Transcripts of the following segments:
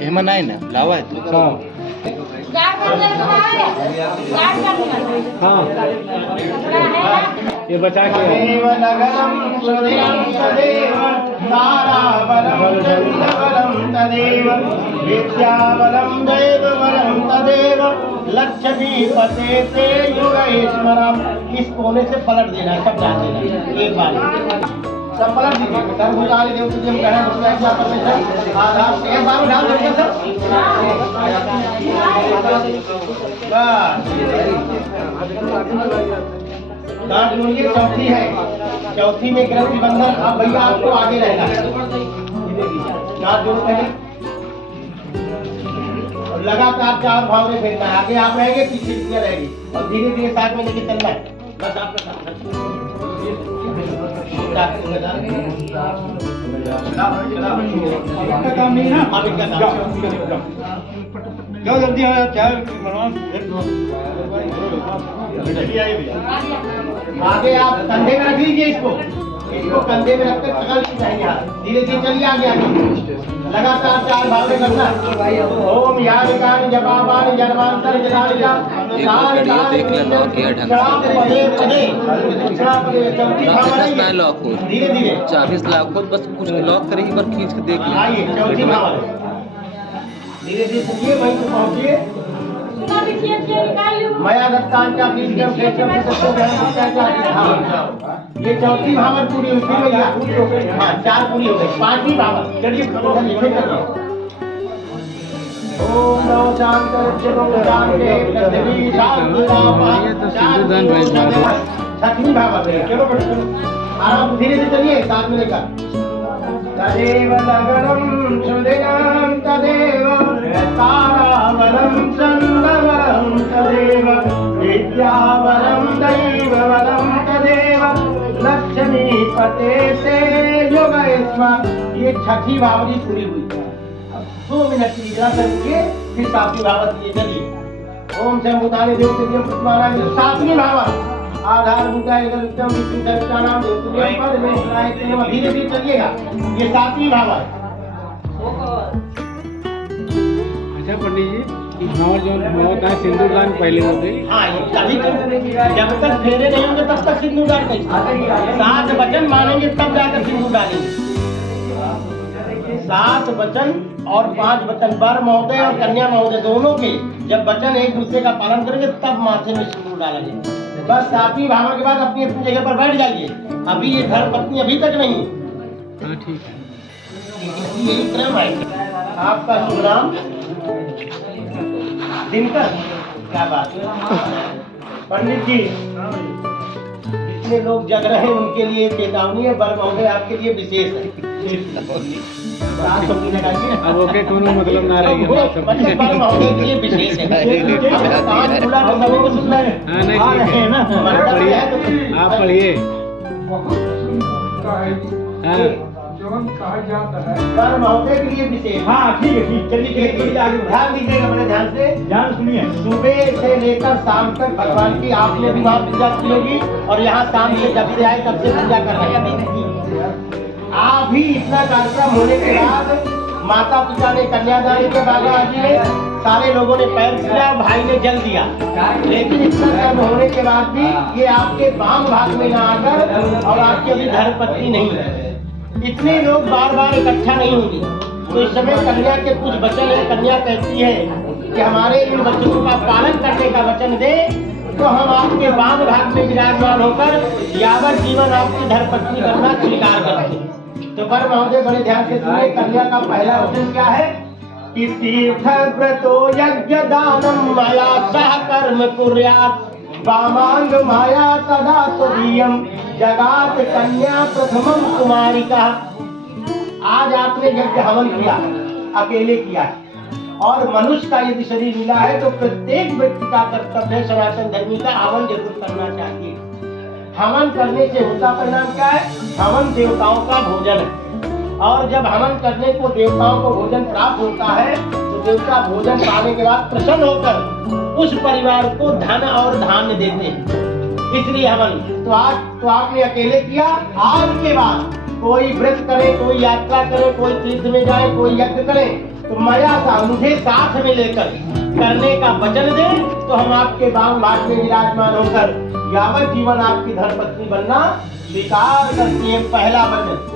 हेमन आहे ना लावा आहे तो हाँ ये बचा के विद्यावरम देववरम तदेव लक्ष्मीपते ते युगेश्वरम। इस कोने से पलट देना, सब डाल देना एक बार, सब पलट दीजिए। सर्वभूतानि देवतुल्यं ग्रहण आधार से एक बार डाल देंगे सर। गांठ जोड़िए, चौथी है, चौथी में ग्रंथि बंधन। अब भैया आपको आगे रहना है, गांठ जोड़ पहले लगातार 4 भाव में फेरना है। आगे आप रहेंगे, पीछे दुनिया रहेगी, और धीरे धीरे साथ में लेके चलना है। बस आपका काम नहीं ना, जाओ जल्दी आओ, चाय आगे आप कंधे में रख लीजिए, इसको कंधे में रखकर पकड़ लीजिए। धीरे धीरे चलिए आगे आगे, लगातार 4 भाव में करना। ओम यानिकानि जपापानि जन्मांतर जनानि लॉक हो धीरे धीरे 40 लाख हो, बस कुछ लॉक करेगी, पर खींच के देख लीजिए। आइए चौथी भाव धीरे धीरे सुनिए, वहीं तो पहुंचिए। मया दत्तांचा बीजम क्षेत्रम ये चौथी भावर पूरी हुई भैया। हाँ 4 पूरी हो गई, 5वीं भावर। चलिए ओम नमो शांति शांति पृथ्वी शांति छठवीं भावर। चलो आराम धीरे से चलिए, साथ में लेकर। तदेव लगनम सुदिनम तदेव तारावरम चंद्रवरम तदेव विद्यावरम दैववरम तदेव लक्ष्मीपते ते योगेश्वर। ये छठी भावरी पूरी हुई। अब 2 मिनट की निद्रा करेंगे, फिर 7वीं भावर दिए। चलिए ओम शंभुतानि देवतुल्यं प्रथमानानि 7वीं भावर। आधारभूताय जगत्तम विष्णु सहस्रनाम देवतुल्यं परमेश्वराय तेन। धीरे धीरे चलिएगा, ये 7वीं भावर। अच्छा पंडित जी, भावर जो होता है सिंदूरदान पहले होते हैं। हाँ तभी जब तक फेरे नहीं होंगे तब तक सिंदूरदान कैसे? 7 वचन मानेंगे तब जाकर सिंदूर डालेंगे। 7 वचन और 5 वचन, वर महोदय और कन्या महोदय दोनों के जब वचन एक दूसरे का पालन करेंगे तब माथे में सिंदूर डालेंगे। बस 7वीं भावर के बाद अपनी अपनी जगह पर बैठ जाइए। अभी ये धर्मपत्नी अभी तक नहीं। हाँ ठीक है, यही क्रम है। आपका शुभ नाम दिनकर। क्या बात है पंडित जी, जितने लोग जग रहे हैं उनके लिए चेतावनी है, वर महोदय आपके लिए विशेष है। अब ओके कोनो मतलब ना रहेगी। वर महोदय के लिए विशेष है। हाँ नहीं ठीक है, आप पढ़िए। हाँ वर महोदय के लिए विशेष। हाँ ठीक है, ठीक। चलिए ध्यान दीजिएगा, बड़े ध्यान से ध्यान सुनिए। सुबह से लेकर शाम तक भगवान की आपने भी वहाँ पूजा की होगी, और यहाँ शाम से जब से आए तब से पूजा कर रहे हैं। अभी इतना कार्यक्रम होने के बाद माता पिता ने कन्यादान के बाबा जी ने सारे लोगों ने पैर छुआ, भाई ने जल दिया। लेकिन इतना सब होने के बाद भी ये आपके वाम भाग में ना आकर, और आपकी अभी धर्मपत्नी नहीं है, इतने लोग बार बार इकट्ठा नहीं होंगे। तो इस समय कन्या के कुछ वचन है। कन्या कहती है कि हमारे इन वचनों का पालन करने का वचन दे, तो हम आपके वाम भाग में विराजमान होकर यावत जीवन आपकी धर्मपत्नी बनना स्वीकार करते हैं। तो वर महोदय बड़े ध्यान से सुनिए। कन्या का पहला वचन क्या है कि तीर्थ व्रतो यज्ञ दानम माया सह कर्म कुर्यात् वामांग माया तदा तुरीयम जगात कन्या प्रथमम कुमारिका। आज आपने यज्ञ हवन किया, अकेले किया, और मनुष्य का यदि शरीर मिला है तो प्रत्येक व्यक्ति का कर्तव्य है, सनातन धर्मी का हवन जरूर करना चाहिए। हवन करने से होता परिणाम क्या है? हवन देवताओं का भोजन है, और जब हवन करने को देवताओं को भोजन प्राप्त होता है तो देवता भोजन पाने के बाद प्रसन्न होकर उस परिवार को धन और धान्य देते हैं। इसलिए हवन। तो आपने अकेले किया। आज के बाद कोई व्रत करे, कोई यात्रा करे, कोई तीर्थ में जाए, कोई यज्ञ करे, तो मया सा मुझे साथ में लेकर करने का वचन दे, तो हम आपके वाम भाग में विराजमान होकर यावत जीवन आपकी धर्मपत्नी बनना स्वीकार करती है। पहला वचन।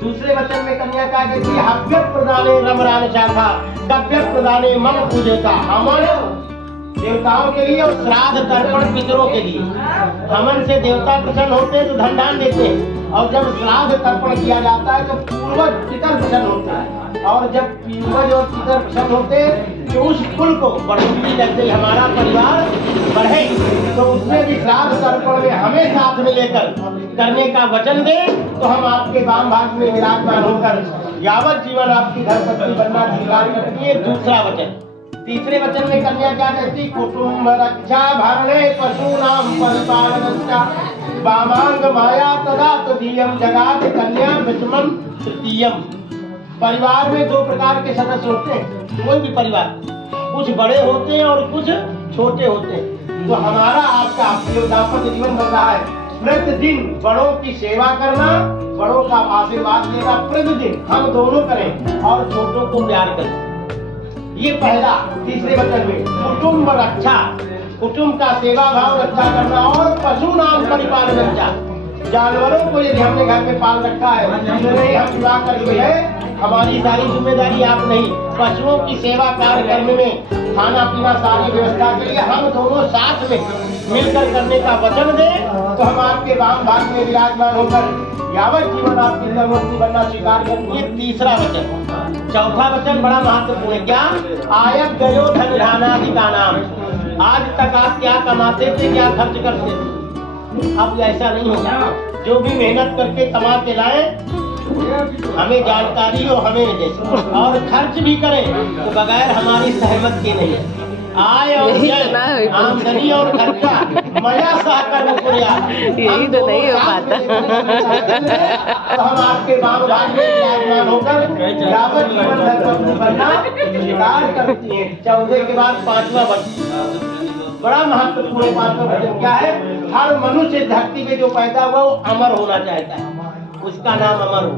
दूसरे वचन में कन्या क्या कहती है? हव्य प्रदाने रमरान शाखा, कव्य प्रदाने मम पूजेता। हवन देवताओं के लिए और श्राद्ध तर्पण पितरों के लिए। हवन से देवता प्रसन्न होते हैं तो धन दान देते हैं, और जब श्राद्ध तर्पण किया जाता है तो पूर्वज पितर प्रसन्न होता है, और जब पूर्वज और पितर प्रसन्न होते हैं तो उस कुल को बढ़ोतरी लगते ही हमारा परिवार बढ़े, तो उसमें भी श्राद्ध तर्पण में हमें साथ में लेकर करने का वचन दे, तो हम आपके वाम भाग में विराजमान होकर यावत जीवन आपकी धर्मपत्नी बनना स्वीकार करती है। दूसरा वचन। तीसरे वचन में कन्या क्या कहती? कुटुंब रक्षा भरणे पशूनाम परिपालनश्च वामांग माया तदा तदीयम जगात कन्या विषमम तृतीयम। परिवार में दो प्रकार के सदस्य होते हैं, कोई भी परिवार, कुछ बड़े होते हैं और कुछ छोटे होते हैं। तो हमारा आपका जो दाम्पत्य जीवन बन रहा है, प्रतिदिन बड़ों की सेवा करना, बड़ों का आशीर्वाद लेना प्रतिदिन हम दोनों करें, और छोटों को प्यार करें। ये पहला। तीसरे वचन में कुटुंब रक्षा, कुटुंब का सेवा भाव रक्षा करना, और पशु नाम परिपालन रक्षा। जानवरों को यदि हमने घर में पाल रखा है, नहीं हम विवाह करके है, हमारी सारी जिम्मेदारी आप नहीं, पशुओं की सेवा कार्य करने में, खाना पीना सारी व्यवस्था के लिए हम दोनों साथ में मिलकर करने का वचन दे, तो हम आपके वाम भाग में विराजमान होकर यावत जीवन आपकी धर्मपत्नी बनना स्वीकार करती है। तीसरा वचन। चौथा वचन बड़ा महत्वपूर्ण है। क्या? आयत गयो धन धानादिका नाम। आज तक आप क्या कमाते थे, क्या खर्च करते थे? अब ऐसा नहीं होगा। जो भी मेहनत करके कमा के लाए, हमें जानकारी हो, हमें जैसे, और खर्च भी करें तो बगैर हमारी सहमत के नहीं। आय और आमदनी और खर्चा मया सहकर यही तो नहीं हो पाता। तो हम आपके वाम भाग में विराजमान होकर यावत जीवन धर्मपत्नी बनना स्वीकार करती है। चौथे के बाद पांचवा वचन बड़ा महत्वपूर्ण। पांचवा वचन क्या है? हर मनुष्य धरती में जो पैदा हुआ वो अमर होना चाहता है, उसका नाम अमर हो।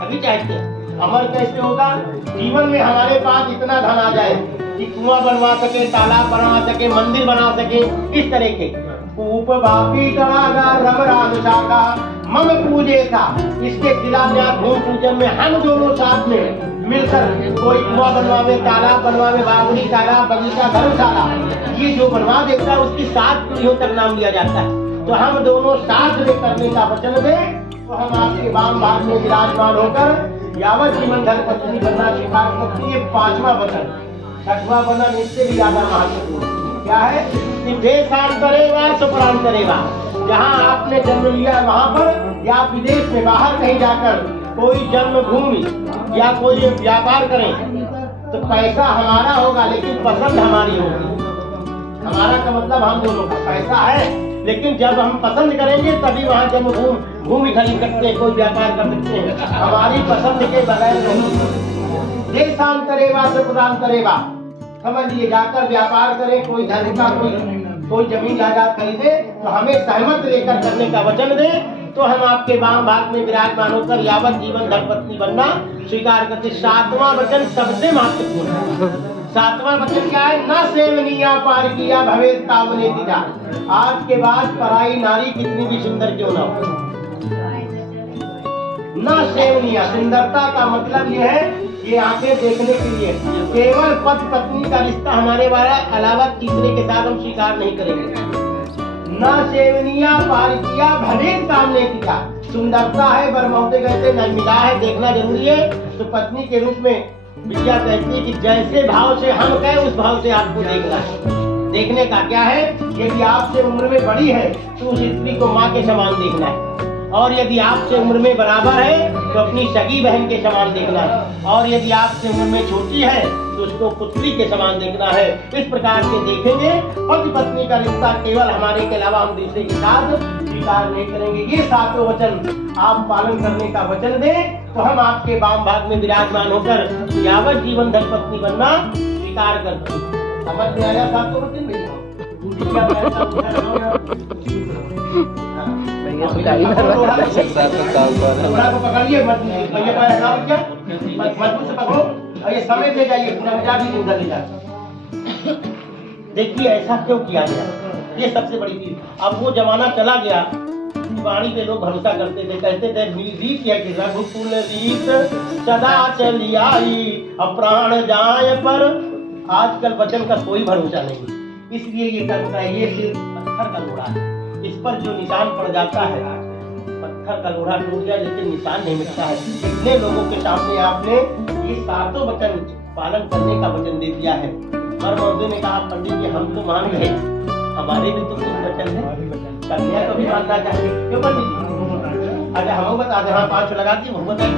अभी चाहते हैं अमर कैसे होगा? जीवन में हमारे पास इतना धन आ जाए कि कुआं बनवा सके, तालाब बनवा सके, मंदिर बना सके, इस तरह के उपवापी तड़ागार रमरान शाखा मम पूजे था। इसके शिलान्यास भूमि पूजन में हम दोनों साथ में मिलकर कोई कुआं बनवावे, तालाब बनवावे, बागड़ी, तालाब, बगीचा, धर्मशाला, ये जो बनवा देता है उसकी 7 पीढ़ियों तक नाम लिया जाता है। तो हम दोनों साथ में करने का वचन दें, तो हम आपके वाम भाग में विराजमान होकर यावत जीवन धर्मपत्नी बनना स्वीकार करती है। पांचवा वचन। छठवां वचन इससे भी ज्यादा महत्वपूर्ण क्या है? देशांतरेवा सुपरांतरेवा। जहाँ आपने जन्म लिया वहाँ पर या विदेश में बाहर कहीं जाकर कोई जन्मभूमि या कोई व्यापार करें तो पैसा हमारा होगा, लेकिन पसंद हमारी होगी। हमारा का मतलब हम दोनों का पैसा है, लेकिन जब हम पसंद करेंगे तभी वहाँ जन्मभूमि खरीद सकते हैं, कोई व्यापार कर सकते हैं। हमारी पसंद के बगैर नहीं। देशांतरेवा सुपरांतरेवा, समझिए, जाकर व्यापार करें, कोई धन का कोई जमीन जायदाद खरीदे तो हमें सहमत लेकर करने का वचन दे, तो हम आपके वाम भाग में विराजमान होकर यावत जीवन धर्मपत्नी बनना स्वीकार करते। सातवां वचन सबसे महत्वपूर्ण है। सातवां वचन क्या है? न सेवनिया पार किया भवेद कामने दिजा। आज के बाद पराई नारी कितनी भी सुंदर क्यों ना हो, न सेवनिया। सुंदरता का मतलब यह है, ये आंखें देखने के लिए, केवल पति पत्नी का रिश्ता हमारे अलावा तीसरे के साथ हम स्वीकार नहीं करेंगे। न सेवनिया पार किया भवेद कामने दिजा। सुंदरता है, बरमौते कहते नहीं मिला है, देखना जरूरी है। तो पत्नी के रूप में विद्या कहती है कि जैसे भाव से हम कहें उस भाव से आपको देखना है। देखने का क्या है? यदि आपसे उम्र में बड़ी है तो उस स्त्री को माँ के समान देखना है, और यदि आपसे उम्र में बराबर है तो अपनी सगी बहन के समान देखना है, और यदि आपसे उम्र में छोटी है तो उसको पुत्री के समान देखना है। इस प्रकार से देखेंगे। पति पत्नी का रिश्ता केवल हमारे के अलावा हम दूसरे के साथ स्वीकार नहीं करेंगे। ये सातों वचन आप पालन करने का वचन दें, तो हम आपके वाम भाग में विराजमान होकर यावत जीवन धर्मपत्नी बनना स्वीकार करते हैं। समझ में आया सातों वचन? लोढ़ा को पकड़िए, भैया पैर हटाओ, क्या मजबूत से पकड़ो और ये समेट ले जाइए, पूरा मिटा भी उधर ले जाए। देखिए ऐसा क्यों किया गया, ये सबसे बड़ी चीज। अब वो जमाना चला गया, वाणी पे लोग भरोसा करते थे, कहते थे रीत है कि रघुकुल रीत सदा चली आई, अब प्राण जाए पर। आजकल वचन का कोई भरोसा नहीं, इसलिए ये करता है। ये सिर्फ पत्थर का लोढ़ा है, इस पर जो निशान पड़ जाता है, पत्थर का लोढ़ा टूट गया लेकिन निशान नहीं मिटता है। इतने लोगों के सामने आपने ये सातों वचन पालन करने का वचन दे दिया है। और महोदय ने कहा पंडित जी हम तो मान गए, हमारे भी तो कुछ वचन है, कन्या को भी मानना चाहिए, क्यों पंडित जी? अच्छा हम बता दे, हाँ 5 लगा दी, हम बताइए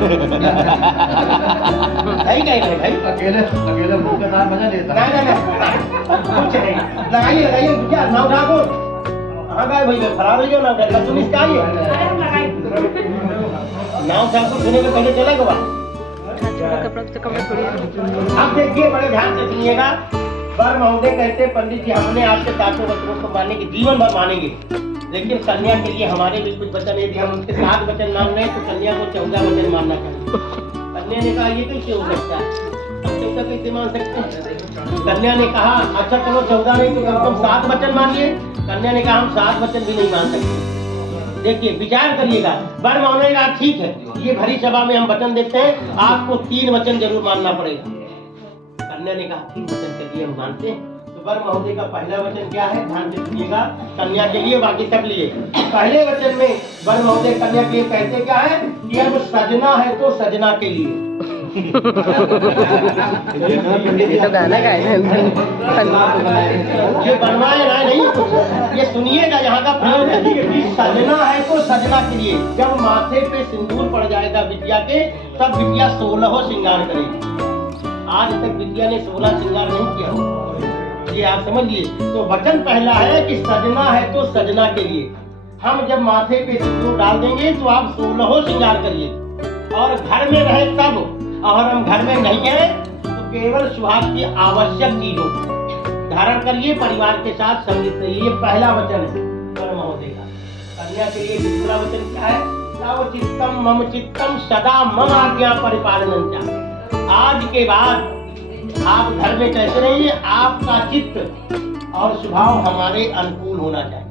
भाई अकेले मुंह का नाम मजा लेता नहीं कुछ नहीं, लगाइए क्या नाम उठा को। हाँ गाय भाई फरार हो जाओ ना, तुम इसका आइए नाम ठाकुर सुने के पहले चला गवा। अब देखिए बड़े ध्यान से सुनिएगा। वर महोदय कहते पंडित जी हमने आपके सातों वचनों को मानने की जीवन भर मानेंगे, लेकिन कन्या के लिए हमारे भी कुछ वचन है। हम उनके 7 वचन मान रहे हैं तो कन्या को 14 वचन मानना चाहिए। कन्या ने कहा ये कैसे हो सकता है, हम 14 कैसे मान सकते हैं? कन्या ने कहा अच्छा चलो 14 नहीं तो कम से कम 7 वचन मानिए। कन्या ने कहा हम 7 वचन भी नहीं मान सकते। देखिए विचार करिएगा। वर महोदय ने कहा ठीक है, ये भरी सभा में हम वचन देते हैं, आपको 3 वचन जरूर मानना पड़ेगा। कन्या ने कहा 3 वचन के लिए हम मानते हैं। तो वर महोदय का पहला वचन क्या है, ध्यान से सुनिएगा, कन्या के लिए बाकी सब लिए। पहले वचन में वर महोदय कन्या के लिए कहते क्या है कि अब सजना है तो सजना के लिए। ये तो गाना गाए हैं, ये बनवाए ना नहीं कुछ, ये सुनिएगा यहाँ का प्रयोग है। सजना है तो सजना के लिए। जब माथे पे सिंदूर पड़ जाएगा बिटिया के, तब बिटिया 16 श्रृंगार करेगी। आज तक बिटिया ने 16 श्रृंगार नहीं किया, ये आप समझिए। तो वचन पहला है कि सजना है तो सजना के लिए। हम जब माथे पे सिंदूर डाल देंगे तो आप 16 श्रृंगार करिए, और घर में रहे तब, और हम घर में नहीं है तो केवल सुहाग की आवश्यक चीजों धारण करिए, परिवार के साथ सम्मिलित रहिए। ये पहला वचन है वर महोदय का। कन्या के लिए दूसरा वचन क्या है, तव चित्तम मम चित्तम सदा मम आज्ञा परिपालनं च। आज के बाद आप घर में कैसे रहिए, आपका चित्त और स्वभाव हमारे अनुकूल होना चाहिए।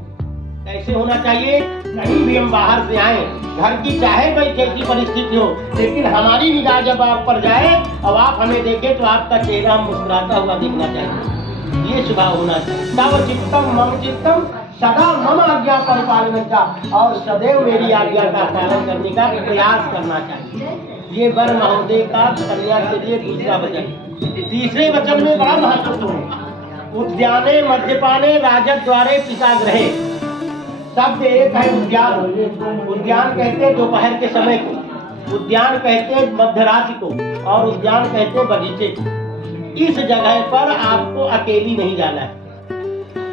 कैसे होना चाहिए, कहीं भी हम बाहर से आए, घर की चाहे कोई कैसी परिस्थिति हो, लेकिन हमारी निगाह जब आप पर जाए और आप हमें देखें तो आपका चेहरा मुस्कुराता हुआ दिखना चाहिए। ये स्वभाव होना चाहिए। तव चित्तम मम चित्तम सदा मम आज्ञा परिपालन का, और सदैव मेरी आज्ञा का पालन करने का प्रयास करना चाहिए। ये वर महोदय का कन्या के लिए दूसरा वचन। तीसरे वचन में बड़ा महत्वपूर्ण, उद्याने मद्यपाने राजद्वारे पिता गृहे। शब्द एक है उद्यान। उद्यान कहते हैं दोपहर के समय को, उद्यान कहते हैं मध्यरात्रि को, और उद्यान कहते हैं बगीचे को। इस जगह पर आपको अकेली नहीं जाना है।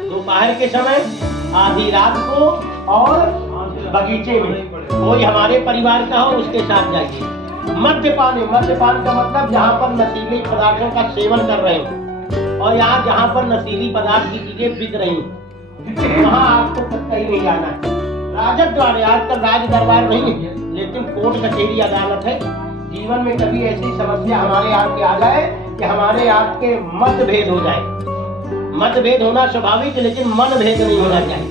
दोपहर के समय, आधी रात को, और बगीचे में कोई हमारे परिवार का हो उसके साथ जाइए। मद्यपान का मतलब जहाँ पर नशीले पदार्थों का सेवन कर रहे हो, और यहाँ जहाँ पर नशीली पदार्थ की चीजें बिक रही हैं, वहाँ आपको कहीं नहीं जाना है। राजद द्वारे, आजकल राज दरबार नहीं है, लेकिन कोर्ट कचहरी अदालत है। जीवन में कभी ऐसी समस्या हमारे आपके आ जाए कि हमारे आपके मतभेद हो जाए। मतभेद होना स्वाभाविक है, लेकिन मन भेद नहीं होना चाहिए।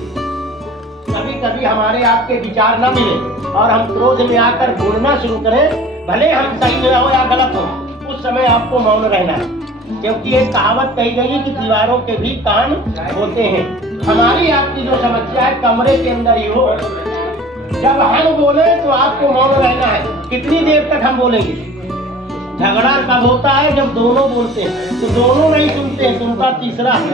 कभी कभी हमारे आपके विचार न मिले और हम क्रोध में आकर बोलना शुरू करें, भले हम सही रहो या गलत हो, उस समय आपको मौन रहना है, क्योंकि एक कहावत कही गई है कि दीवारों के भी कान होते हैं। हमारी आपकी जो समस्या है कमरे के अंदर ही हो, जब हम बोले तो आपको मौन रहना है। कितनी देर तक हम बोलेंगे? झगड़ा कब होता है, जब दोनों बोलते हैं, तो दोनों नहीं सुनते, सुनता तीसरा है।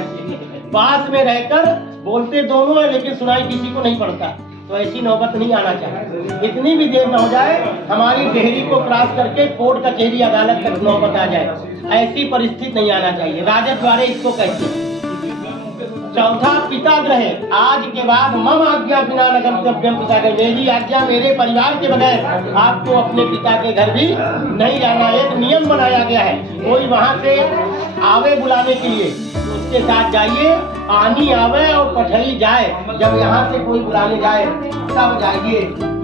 पास में रहकर बोलते दोनों है, लेकिन सुनाई किसी को नहीं पड़ता। तो ऐसी नौबत नहीं आना चाहिए। इतनी भी देर न हो जाए हमारी डेहरी को क्रॉस करके कोर्ट कचहरी अदालत तक नौबत आ जाए, ऐसी परिस्थिति नहीं आना चाहिए। राजद द्वारे इसको कहते हैं। चौथा पिता ग्रह। आज के बाद मम आज्ञा बिना न गंतव्यम पिता ग्रह। मेरी आज्ञा, मेरे परिवार के बगैर आपको अपने पिता के घर भी नहीं जाना। एक नियम बनाया गया है, कोई वहाँ से आवे बुलाने के लिए, उसके साथ जाइए, आनी आवे और पठई जाए, जब यहाँ से कोई बुलाने जाए तब जाइए।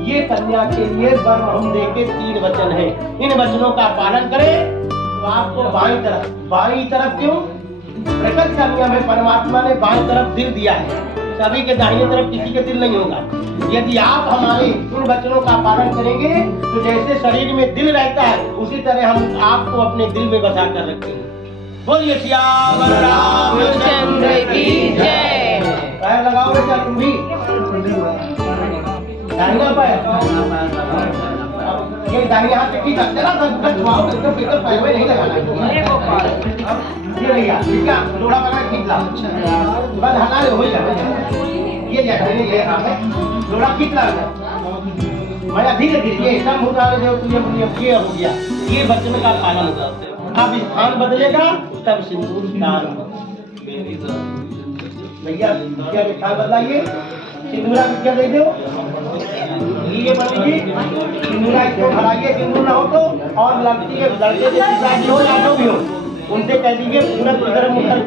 ये कन्या के लिए बरमहम दे के 3 वचन है, इन वचनों का पालन करें तो आपको बाईं तरफ क्यों? प्रकट कन्या में परमात्मा ने बाईं तरफ दिल दिया है, सभी के दाहिने तरफ किसी के दिल नहीं होगा। यदि आप हमारे इन वचनों का पालन करेंगे तो जैसे शरीर में दिल रहता है उसी तरह हम आपको अपने दिल में बसा कर रखेंगे। बोलिए श्याम रामचंद्र की जय। पैर लगाओगे क्या तुम भी? दाहिना पैर, ये दाहिने हाथ से ठीक है, चला छुआओ एकदम एकदम पैर में नहीं लगाना। ये भैया इसका जोड़ा बना खींच ला, बस हटा ले, हो जाएगा। ये ये जोड़ा खींच ला, मैं धीरे धीरे ये एकदम होता है जो तुझे ये हो गया। ये वचन का पालन होगा। अब स्थान बदलेगा तब सिंदूर दान। भैया क्या स्थान बदलाइए, सिंदूरा क्या दे दो, ये बदलिए सिंदूरा इसको भराइए। सिंदूर ना हो तो और लड़की के लड़के के पिता हो या जो भी हो उनसे कह दीजिए पूरा इधर मुड़